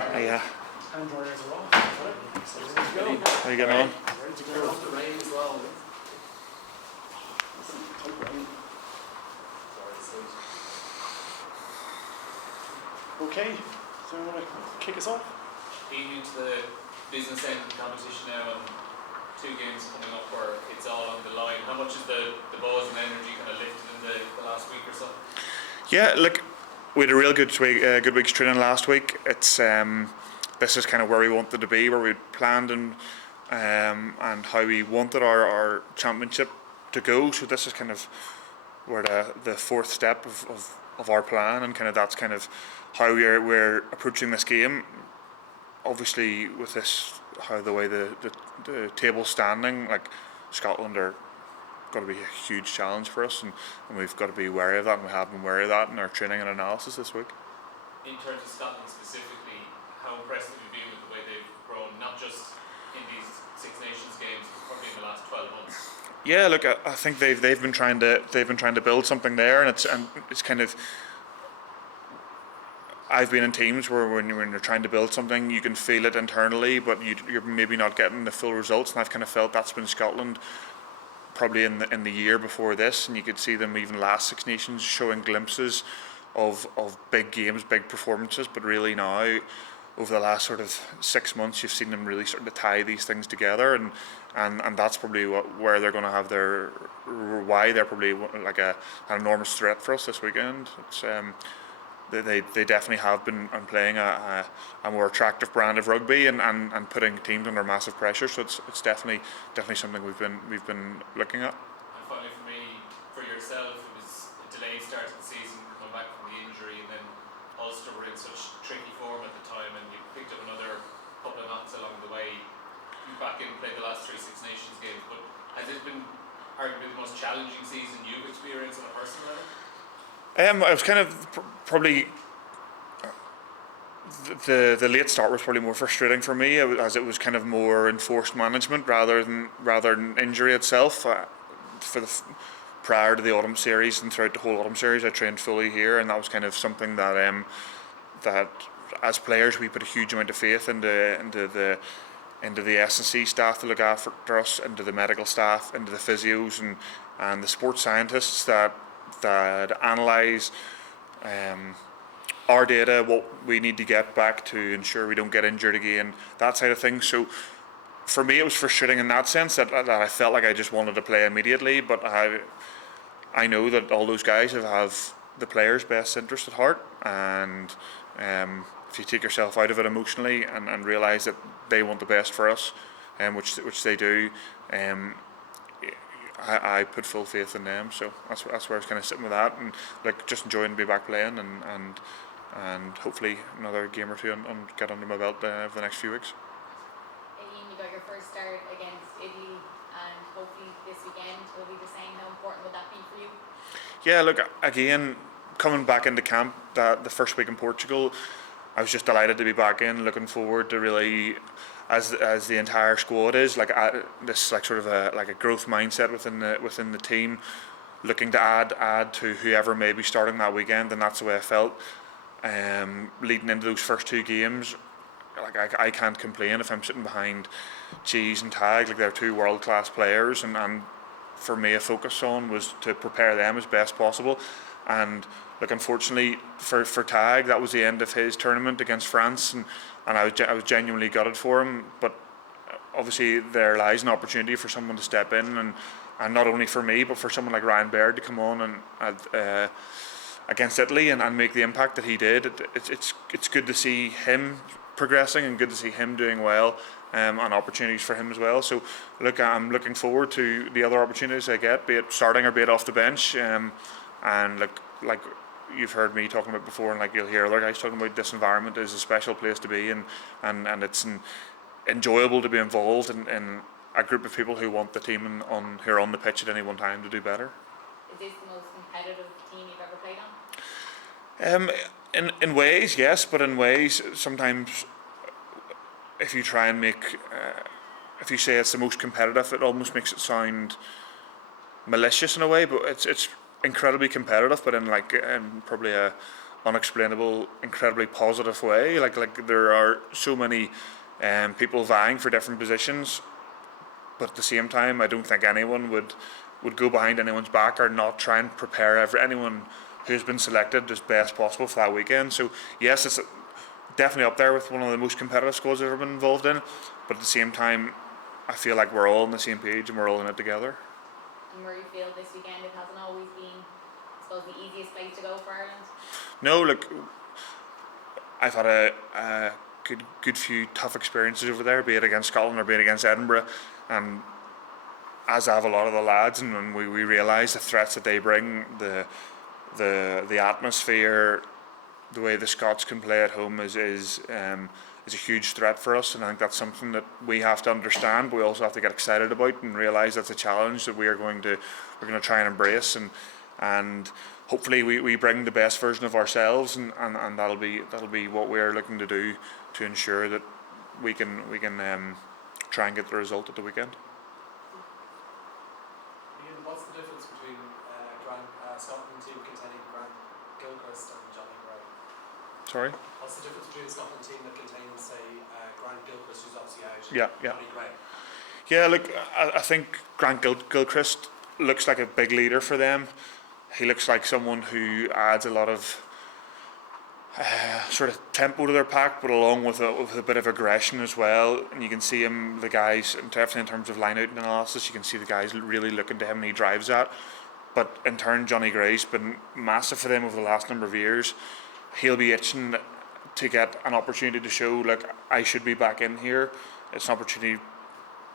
Yeah. Hand dryers are off. So ready to go. How you getting on? Ready to Turn go. off the rain as well. Okay, so you want to kick us off? Leading into the business end of the competition now, and 2 games coming up where it's all on the line. How much is the buzz and energy kind of lifted in the last week or so? Yeah, look, we had a real good week's training last week. It's this is kind of where we wanted to be, where we planned and how we wanted our championship to go. So this is kind of where the fourth step of our plan, and kind of that's kind of how we're approaching this game. Obviously, with this, how the way the table's standing, like Scotland are going to be a huge challenge for us, and we've got to be wary of that, and we have been wary of that in our training and analysis this week. In terms of Scotland specifically, how impressed have you been with the way they've grown, not just in these Six Nations games, but probably in the last 12 months? Yeah, look, I think they've been trying to build something there, and it's kind of. I've been in teams where when you're trying to build something, you can feel it internally, but you're maybe not getting the full results. And I've kind of felt that's been Scotland probably in the year before this, and you could see them even last Six Nations showing glimpses of big games, big performances. But really now, over the last sort of 6 months, you've seen them really starting to tie these things together, and that's probably where they're going to have why they're probably like an enormous threat for us this weekend. It's They definitely have been playing a more attractive brand of rugby and putting teams under massive pressure. So it's definitely something we've been looking at. And finally, for yourself, it was a delayed start to the season, coming back from the injury, and then Ulster were in such tricky form at the time, and you picked up another couple of knocks along the way. You back in and played the last 3 Six Nations games, but has it been arguably the most challenging season you've experienced on a personal level? I was kind of probably the late start was probably more frustrating for me, as it was kind of more enforced management rather than injury itself. Prior to the autumn series and throughout the whole autumn series, I trained fully here, and that was kind of something that as players we put a huge amount of faith into the S&C staff to look after us, into the medical staff, into the physios and the sports scientists that analyse our data, what we need to get back to ensure we don't get injured again, that side of things. So for me it was frustrating in that sense that I felt like I just wanted to play immediately, but I know that all those guys have the players' best interest at heart, and if you take yourself out of it emotionally and realise that they want the best for us, which they do, I put full faith in them, so that's where I was kind of sitting with that, and like just enjoying to be back playing and hopefully another game or two and get under my belt for the next few weeks. Iain, you got your first start against Italy, and hopefully this weekend will be the same. How important would that be for you? Yeah, look, again, coming back into camp the first week in Portugal, I was just delighted to be back in, looking forward to really, as the entire squad is, like this like sort of a growth mindset within the team, looking to add to whoever may be starting that weekend, and that's the way I felt. Leading into those first 2 games, like I can't complain if I'm sitting behind Cheese and Tag, like they're 2 world-class players, and for me a focus on was to prepare them as best possible. And look, unfortunately for Tag, that was the end of his tournament against France, and I was genuinely gutted for him. But obviously there lies an opportunity for someone to step in, and not only for me but for someone like Ryan Baird to come on and against Italy and make the impact that he did. It's good to see him progressing and good to see him doing well, and opportunities for him as well. So look, I'm looking forward to the other opportunities I get, be it starting or be it off the bench, and like you've heard me talking about before, and like you'll hear other guys talking about, this environment is a special place to be, and it's enjoyable to be involved in a group of people who want the team who are on the pitch at any one time to do better. Is this the most competitive team you've ever played on? In ways, yes, but in ways sometimes if you try and make if you say it's the most competitive, it almost makes it sound malicious in a way. But it's incredibly competitive, but in probably a unexplainable, incredibly positive way. Like there are so many people vying for different positions, but at the same time, I don't think anyone would go behind anyone's back or not try and prepare anyone who's been selected as best possible for that weekend. So yes, it's definitely up there with one of the most competitive squads I've ever been involved in, but at the same time, I feel like we're all on the same page and we're all in it together. And where you feel this weekend, it hasn't always been, I suppose, the easiest place to go for Ireland? No, look, I've had a good few tough experiences over there, be it against Scotland or be it against Edinburgh, and as have a lot of the lads, and when we realise the threats that they bring, the atmosphere, the way the Scots can play at home is a huge threat for us, and I think that's something that we have to understand, but we also have to get excited about and realise that's a challenge that we're going to try and embrace, and hopefully we bring the best version of ourselves, and that'll be what we're looking to do to ensure that we can try and get the result at the weekend. Iain, what's the difference between Scotland team containing Grant Gilchrist and Johnny Gray? Sorry? What's the difference between a Scotland team that contains, say, Grant Gilchrist, who's obviously out, Yeah. and Johnny Gray? Yeah, look, I think Grant Gilchrist looks like a big leader for them. He looks like someone who adds a lot of sort of tempo to their pack, but along with a bit of aggression as well. And you can see him, the guys, definitely in terms of line-out analysis, you can see the guys really looking to him, and he drives that. But in turn, Johnny Gray's been massive for them over the last number of years. He'll be itching to get an opportunity to show, look, I should be back in here. It's an opportunity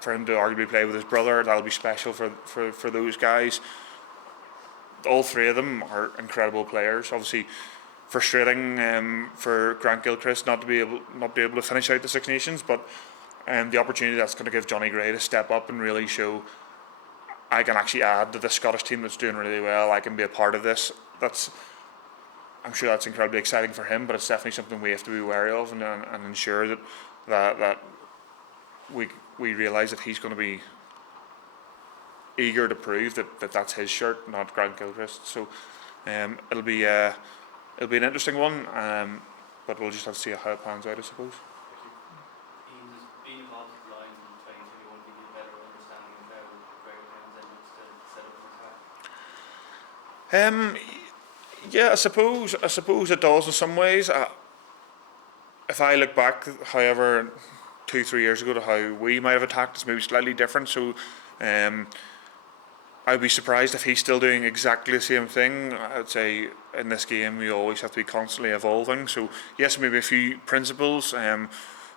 for him to arguably play with his brother. That'll be special for those guys. All three of them are incredible players. Obviously, frustrating for Grant Gilchrist not to be able to finish out the Six Nations, but the opportunity that's going to give Johnny Gray to step up and really show I can actually add to the Scottish team that's doing really well. I can be a part of this. I'm sure that's incredibly exciting for him, but it's definitely something we have to be wary of and ensure that we realise that he's going to be eager to prove that that's his shirt, not Grant Gilchrist. So it'll be an interesting one, but we'll just have to see how it pans out, I suppose. Iain, has being involved with the Lions in 2021 give you a better understanding of how Greg Townsend looks to set up an attack? Yeah, I suppose it does in some ways. If I look back, however, 2-3 years ago to how we might have attacked, it's maybe slightly different. So I'd be surprised if he's still doing exactly the same thing. I'd say in this game we always have to be constantly evolving. So yes, maybe a few principles.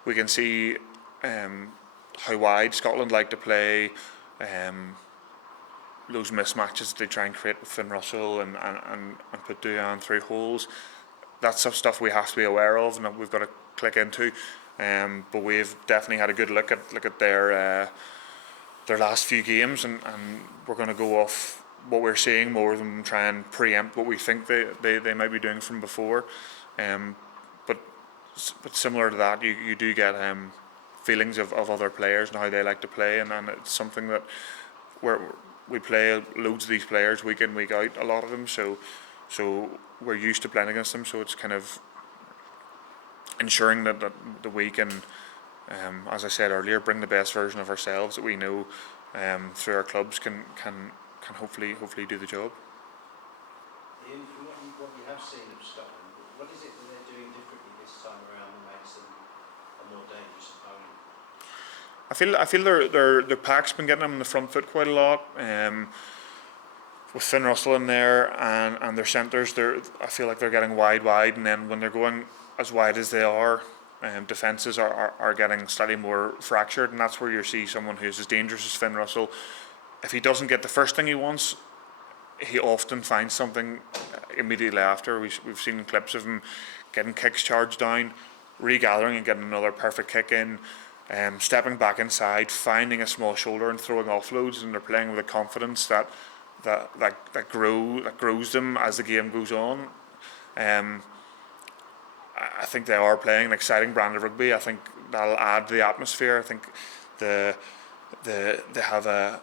We can see how wide Scotland like to play. Those mismatches they try and create with Finn Russell and put Duhan through holes. That's some stuff we have to be aware of and that we've got to click into. But we've definitely had a good look at their last few games, and we're going to go off what we're seeing more than try and preempt what we think they might be doing from before. But similar to that, you do get feelings of other players and how they like to play, and it's something that we play loads of these players week in, week out, a lot of them, so we're used to playing against them, so it's kind of ensuring that we can, as I said earlier, bring the best version of ourselves that we know through our clubs can hopefully do the job. Iain, from what you have seen of Scotland, what is it that they're doing differently this time around that makes them a more dangerous opponent? I feel their pack's been getting them in the front foot quite a lot. With Finn Russell in there and their centres, I feel like they're getting wide, and then when they're going as wide as they are, defences are getting slightly more fractured, and that's where you see someone who's as dangerous as Finn Russell. If he doesn't get the first thing he wants, he often finds something immediately after. We've seen clips of him getting kicks charged down, regathering and getting another perfect kick in. Stepping back inside, finding a small shoulder and throwing offloads, and they're playing with a confidence that grows them as the game goes on. I think they are playing an exciting brand of rugby. I think that'll add to the atmosphere. I think they have a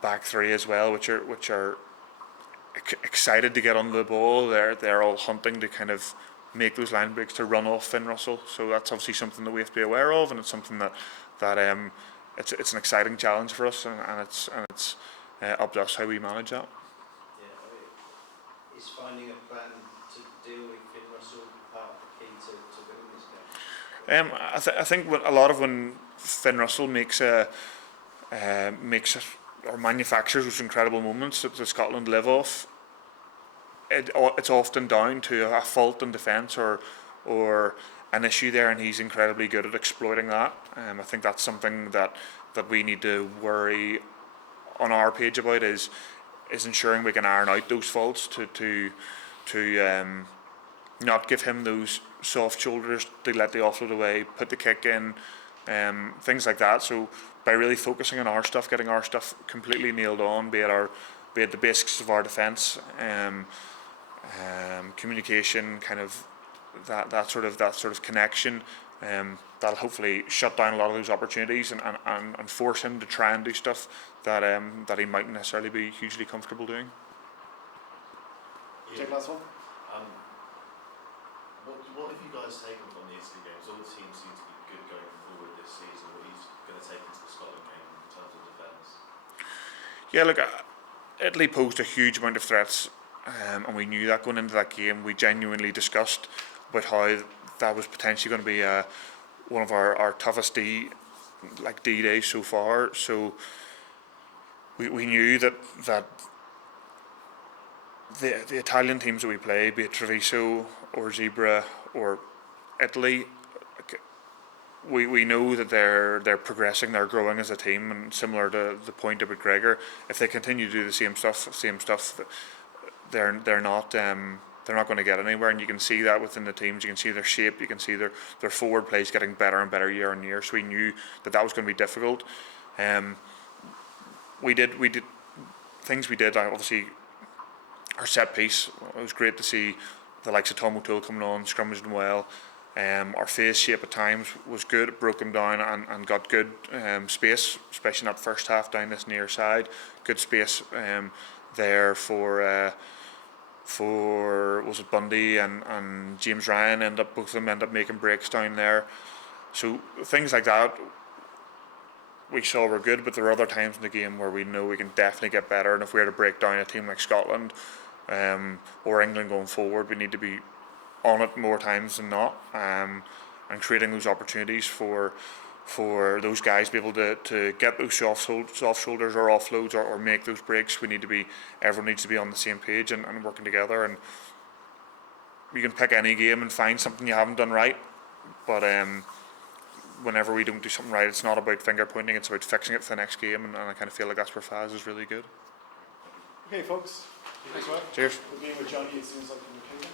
back three as well, which are excited to get on the ball. They're all hunting to kind of make those line breaks to run off Finn Russell. So that's obviously something that we have to be aware of, and it's something that it's an exciting challenge for us, and it's up to us how we manage that. Yeah, I mean, is finding a plan to deal with Finn Russell part of the key to winning this game? I think a lot of when Finn Russell makes or manufactures those incredible moments that Scotland live off, it's often down to a fault in defence or an issue there, and he's incredibly good at exploiting that. I think that's something that we need to worry on our page about is ensuring we can iron out those faults to not give him those soft shoulders to let the offload away, put the kick in, things like that. So by really focusing on our stuff, getting our stuff completely nailed on, be it the basics of our defence, communication, kind of that sort of connection, that'll hopefully shut down a lot of those opportunities and force him to try and do stuff that he mightn't necessarily be hugely comfortable doing. Take last one. What have you guys taken from the Italy games? All the teams seem to be good going forward this season. What are you going to take into the Scotland game in terms of defence? Yeah, look, Italy posed a huge amount of threats, and we knew that going into that game. We genuinely discussed about how that was potentially going to be one of our toughest D days so far. So we knew that the Italian teams that we play, be it Treviso or Zebra or Italy, we know that they're progressing, they're growing as a team, and similar to the point about Gregor, if they continue to do the same stuff, they're not going to get anywhere, and you can see that within the teams. You can see their shape, you can see their forward plays getting better and better year on year. So we knew that was going to be difficult. We did things we did. Obviously, our set piece, it was great to see the likes of Tom O'Toole coming on, scrummaging well. Our phase shape at times was good, it broke them down and got good space, especially in that first half down this near side. Good space there for was it Bundy and James Ryan, both of them end up making breaks down there. So things like that we saw were good, but there are other times in the game where we know we can definitely get better, and if we were to break down a team like Scotland or England going forward, we need to be on it more times than not, and creating those opportunities for those guys to be able to get those soft shoulders or offloads or make those breaks. Everyone needs to be on the same page and working together. And you can pick any game and find something you haven't done right, but whenever we don't do something right, it's not about finger pointing, it's about fixing it for the next game, and I kind of feel like that's where Faz is really good. Okay, folks. Thanks a lot. Cheers. We'll be with Johnny as soon as I can.